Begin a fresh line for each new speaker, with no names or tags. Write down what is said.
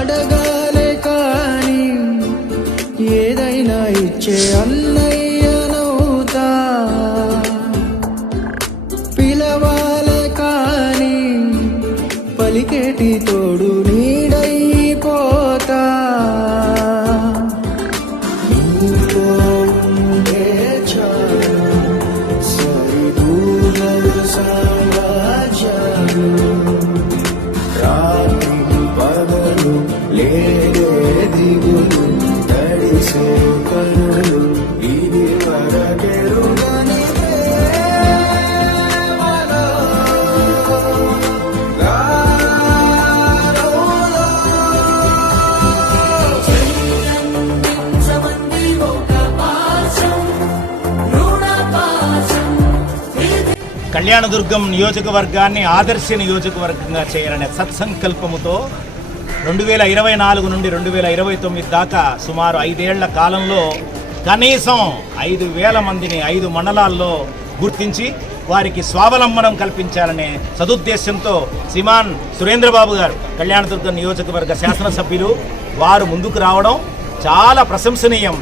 అడగాలే కానీ ఏదైనా ఇచ్చే అన్నయ్యనవుతా పిలవాలే కానీ పలికేటి తోడు నీడైపోతా. నీతో దిగులు తడిసే ఇది వరకెరుగని
కళ్యాణదుర్గం నియోజకవర్గాన్ని ఆదర్శ నియోజకవర్గంగా చేయాలనే సత్సంకల్పముతో రెండు వేల ఇరవై నాలుగు నుండి రెండు వేల ఇరవై తొమ్మిది దాకా సుమారు ఐదేళ్ళ కాలంలో కనీసం ఐదు వేల మందిని ఐదు మండలాల్లో గుర్తించి వారికి స్వావలంబనం కల్పించాలనే సదుద్దేశంతో సిమాన్ సురేంద్రబాబు గారు కళ్యాణదుర్గం నియోజకవర్గ శాసనసభ్యులు వారు ముందుకు రావడం చాలా ప్రశంసనీయం.